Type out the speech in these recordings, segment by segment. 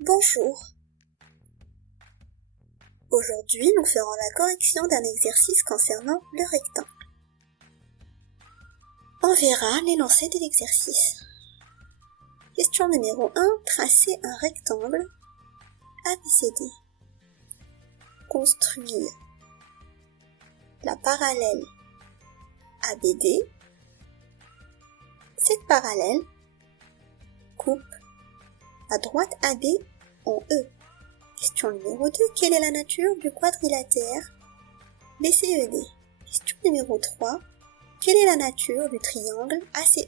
Bonjour. Aujourd'hui, nous ferons la correction d'un exercice concernant le rectangle. On verra l'énoncé de l'exercice. Question numéro 1. Tracer un rectangle ABCD. Construire la parallèle ABD. Cette parallèle coupe la droite AB en E. Question numéro 2. Quelle est la nature du quadrilatère BCED? Question numéro 3. Quelle est la nature du triangle ACE?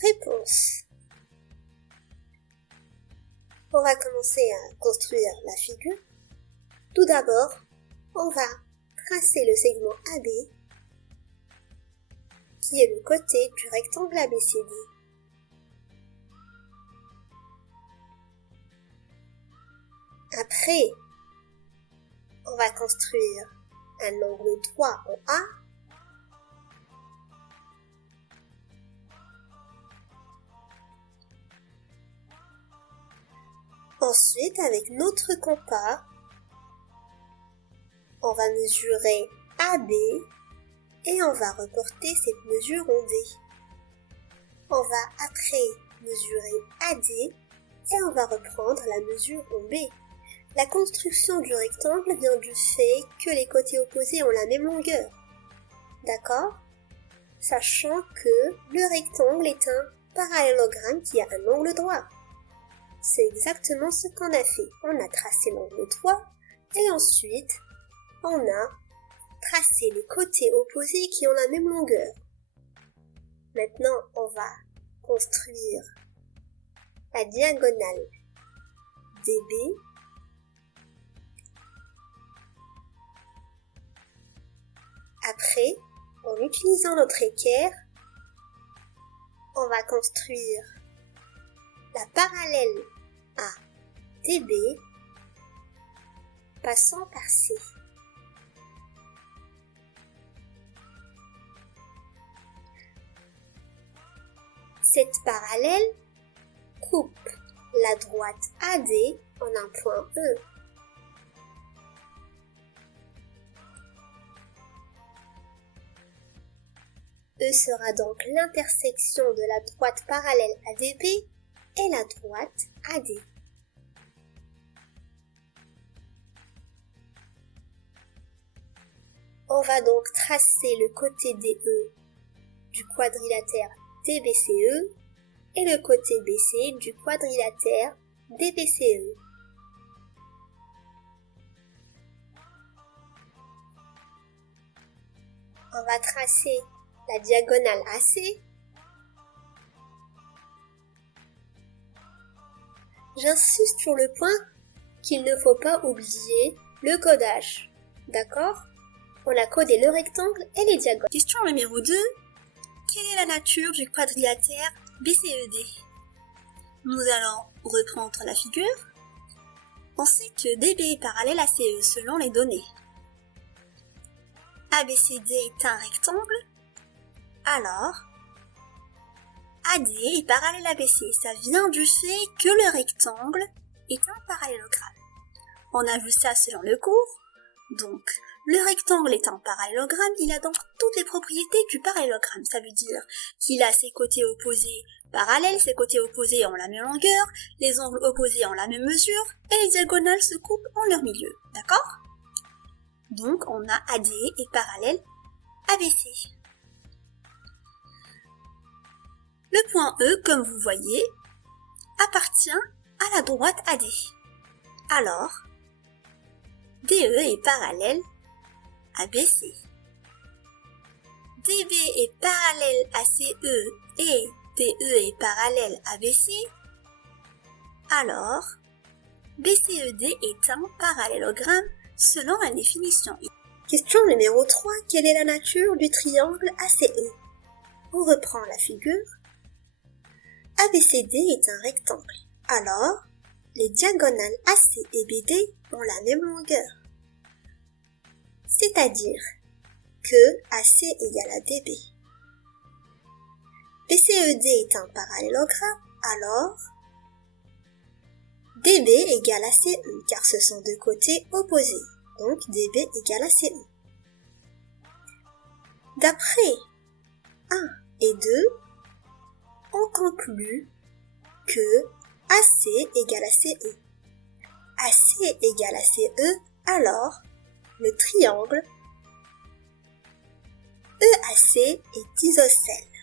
Réponse. On va commencer à construire la figure. Tout d'abord, on va tracer le segment AB qui est le côté du rectangle ABCD. Après, on va construire un angle droit en A. Ensuite, avec notre compas, on va mesurer AB et on va reporter cette mesure en D. On va après mesurer AD et on va reprendre la mesure en B. La construction du rectangle vient du fait que les côtés opposés ont la même longueur. D'accord? Sachant que le rectangle est un parallélogramme qui a un angle droit. C'est exactement ce qu'on a fait. On a tracé l'angle droit et ensuite on a tracé les côtés opposés qui ont la même longueur. Maintenant, on va construire la diagonale DB. Après, en utilisant notre équerre, on va construire la parallèle à DB passant par C. Cette parallèle coupe la droite AD en un point E. E sera donc l'intersection de la droite parallèle ADB et la droite AD. On va donc tracer le côté DE du quadrilatère DBCE et le côté BC du quadrilatère DBCE. On va tracer la diagonale AC. J'insiste sur le point qu'il ne faut pas oublier le codage. D'accord? On a codé le rectangle et les diagonales. Question numéro 2. Quelle est la nature du quadrilatère BCED? Nous allons reprendre la figure. On sait que DB est parallèle à CE selon les données. ABCD est un rectangle. Alors, AD est parallèle à BC. Ça vient du fait que le rectangle est un parallélogramme. On a vu ça selon le cours. Donc, le rectangle est un parallélogramme, il a donc toutes les propriétés du parallélogramme. Ça veut dire qu'il a ses côtés opposés parallèles, ses côtés opposés ont la même longueur, les angles opposés ont la même mesure, et les diagonales se coupent en leur milieu. D'accord? Donc, on a AD est parallèle à BC. Le point E, comme vous voyez, appartient à la droite AD. Alors, DE est parallèle à BC. DB est parallèle à CE et DE est parallèle à BC. Alors, BCED est un parallélogramme selon la définition. Question numéro 3. Quelle est la nature du triangle ACE? On reprend la figure. ABCD est un rectangle. Alors, les diagonales AC et BD ont la même longueur. C'est-à-dire que AC égale à DB. BCED est un parallélogramme, alors DB égale à CE, car ce sont deux côtés opposés. Donc DB égale à CE. D'après 1 et 2, on conclut que AC égale à CE. AC égale à CE, alors le triangle EAC est isocèle.